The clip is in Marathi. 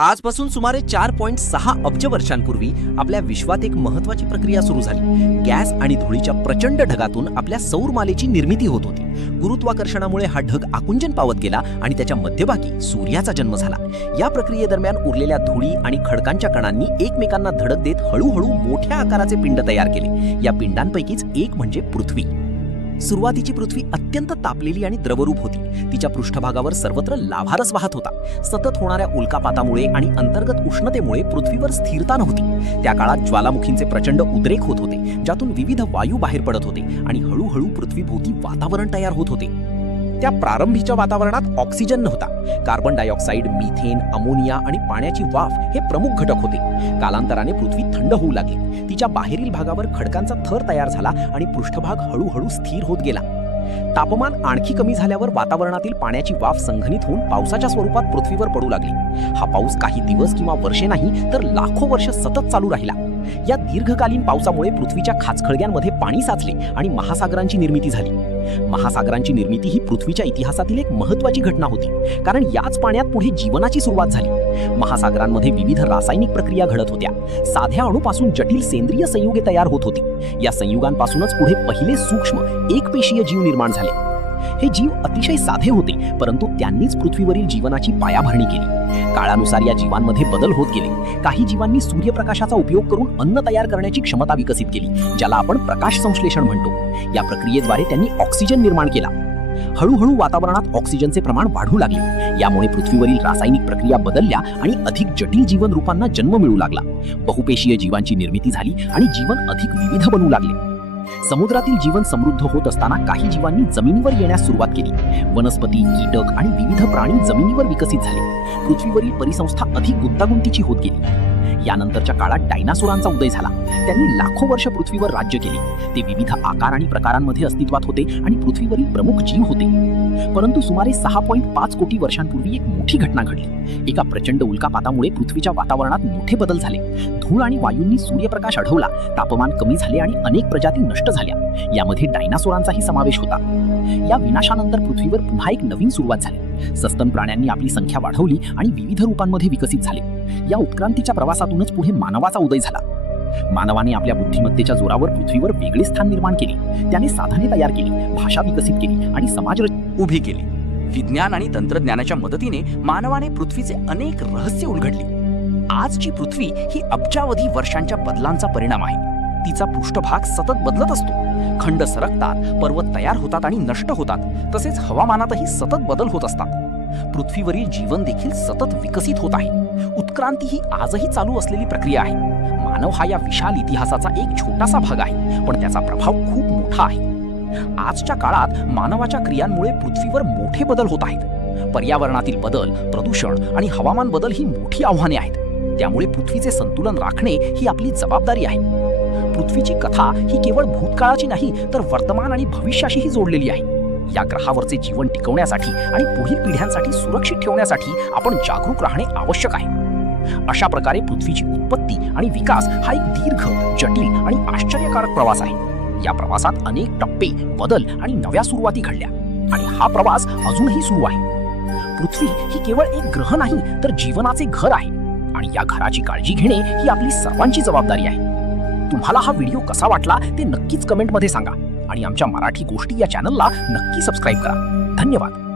आजपासून सुमारे 4.6 अब्ज वर्षांपूर्वी आपल्या विश्वात एक महत्त्वाची प्रक्रिया सुरू झाली। गॅस आणि धुळीच्या प्रचंड ढगातून आपल्या सौरमालेची निर्मिती होत होती। गुरुत्वाकर्षणामुळे हा ढग आकुंचन पावत गेला आणि त्याच्या मध्यभागी सूर्याचा जन्म झाला। या प्रक्रियेदरम्यान उरलेल्या धुळी आणि खडकांच्या कणांनी एकमेकांना धडक देत हळूहळू मोठ्या आकाराचे पिंड तयार केले। या पिंडांपैकीच एक म्हणजे पृथ्वी। सुरुवातीची पृथ्वी अत्यंत तापलेली आणि द्रवरूप होती। तिच्या पृष्ठभागावर सर्वत्र लाव्हारस वाहत होता। सतत होणाऱ्या उल्कापातामुळे आणि अंतर्गत उष्णतेमुळे पृथ्वीवर स्थिरता नव्हती। त्या काळात ज्वालामुखींचे प्रचंड उद्रेक होत होते, ज्यातून विविध वायू बाहेर पडत होते आणि हळूहळू पृथ्वीभोवती वातावरण तयार होत होते। त्या प्रारंभीच्या वातावरणात ऑक्सिजन नव्हता। कार्बन डायऑक्साईड, मिथेन, अमोनिया आणि पाण्याची वाफ हे प्रमुख घटक होते। कालांतराने पृथ्वी थंड होऊ लागली। तिच्या बाहेरील भागावर खडकांचा थर तयार झाला आणि पृष्ठभाग हळूहळू स्थिर होत गेला। तापमान आणखी कमी झाल्यावर वातावरणातील पाण्याची वाफ संघनित होऊन पावसाच्या स्वरूपात पृथ्वीवर पडू लागली। हा पाऊस काही दिवस किंवा वर्षे नाही तर लाखो वर्ष सतत चालू राहिला। या दीर्घकालीन पावसामुळे पृथ्वीच्या खाचखळग्यांमध्ये पाणी साचले आणि महासागरांची निर्मिती झाली। महासागरांची निर्मिती ही पृथ्वीच्या इतिहासातील एक महत्त्वाची घटना होती, कारण याच पाण्यात पुढे जीवनाची सुरुवात झाली। महासागरांमध्ये विविध रासायनिक प्रक्रिया घडत होत्या। साध्या अणूपासून जटिल सेंद्रिय संयुगे तयार होत होती। या संयुगांपासूनच पुढे पहिले सूक्ष्म एकपेशीय जीव निर्माण झाले। हे जीव अतिशय साधे होते, परंतु त्यांनीच पृथ्वीवरील जीवनाची पायाभरणी केली। काळानुसार या जीवांमध्ये बदल होत गेले। काही जीवांनी सूर्यप्रकाशाचा उपयोग करून अन्न तयार करण्याची क्षमता विकसित केली, ज्याला आपण प्रकाश संश्लेषण म्हणतो। या प्रक्रियेद्वारे त्यांनी ऑक्सिजन निर्माण केला। हळूहळू वातावरणात ऑक्सिजनचे प्रमाण वाढू लागले। यामुळे पृथ्वीवरील रासायनिक प्रक्रिया बदलल्या आणि अधिक जटिल जीवन रूपांना जन्म मिळू लागला। बहुपेशीय जीवांची निर्मिती झाली आणि जीवन अधिक विविध बनू लागले। समुद्रातील जीवन समृद्ध होत असताना काही जीवांनी जमिनीवर येण्यास सुरुवात केली। वनस्पती, कीटक आणि विविध प्राणी जमिनीवर विकसित झाले। पृथ्वीवरील परिसंस्था अधिक गुंतागुंतीची होत गेली। यानंतरच्या काळात डायनासोरांचा उदय झाला। त्यांनी लाखो वर्ष पृथ्वीवर राज्य केले। ते विविध आकार आणि प्रकारांमध्ये अस्तित्वात होते आणि पृथ्वीवरील प्रमुख जीव होते। परंतु सुमारे 6.5 कोटी वर्षांपूर्वी एक मोठी घटना घडली। एका प्रचंड उल्कापातामुळे पृथ्वीच्या वातावरणात मोठे बदल झाले। धूळ आणि वायूंनी सूर्यप्रकाश अडवला, तापमान कमी झाले आणि अनेक प्रजाती नष्ट झाल्या। यामध्ये डायनासोरांचाही समावेश होता। या विनाशानंतर पृथ्वीवर पुन्हा एक नवीन सुरुवात झाली। सस्तन प्राण्यांनी आपली संख्या वाढवली आणि विविध रूपांमध्ये विकसित झाले। या उत्क्रांतीच्या प्रवासातूनच पुढे मानवाचा उदय झाला। मानवाने आपल्या बुद्धिमत्तेच्या जोरावर पृथ्वीवर वेगळे स्थान निर्माण केले। त्याने साधने तयार केली, भाषा विकसित केली आणि समाज उभी केली। विज्ञान आणि तंत्रज्ञानाच्या मदतीने मानवाने पृथ्वीचे अनेक रहस्य उलगडली। आजची पृथ्वी ही अब्जावधी वर्षांच्या बदलांचा परिणाम आहे। तिचा पृष्ठभाग सतत बदलत असतो। खंड सरकतात, पर्वत तयार होतात आणि नष्ट होतात। तसेच हवामानातही सतत बदल होत असतात। पृथ्वीवरील जीवन देखील सतत विकसित होत आहे। उत्क्रांती ही आजही चालू असलेली प्रक्रिया आहे। मानव हा या विशाल इतिहासाचा एक छोटासा भाग आहे, पण त्याचा प्रभाव खूप मोठा आहे। आजच्या काळात मानवाच्या क्रियांमुळे पृथ्वीवर मोठे बदल होत आहेत। पर्यावरणातील बदल, प्रदूषण आणि हवामान बदल ही मोठी आव्हाने आहेत। त्यामुळे पृथ्वीचे संतुलन राखणे ही आपली जबाबदारी आहे। पृथ्वीची कथा ही केवळ भूतकाळाची नाही तर वर्तमान आणि भविष्याशीही जोडलेली आहे। या ग्रहावरचे जीवन टिकवण्यासाठी आणि पुढील पिढ्यांसाठी सुरक्षित ठेवण्यासाठी आपण जागरूक राहणे आवश्यक आहे। अशा प्रकारे पृथ्वीची उत्पत्ती आणि विकास हा एक दीर्घ, जटिल आणि आश्चर्यकारक प्रवास आहे। या प्रवासात अनेक टप्पे, बदल आणि नव्या सुरुवाती घडल्या आणि हा प्रवास अजूनही सुरू आहे। पृथ्वी ही केवळ एक ग्रह नाही तर जीवनाचे घर आहे आणि या घराची काळजी घेणे ही आपली सर्वांची जबाबदारी आहे। तुम्हाला हा व्हिडिओ कसा वाटला ते नक्कीच कमेंटमध्ये सांगा आणि आमच्या मराठी गोष्टी या चॅनलला नक्की सबस्क्राईब करा। धन्यवाद।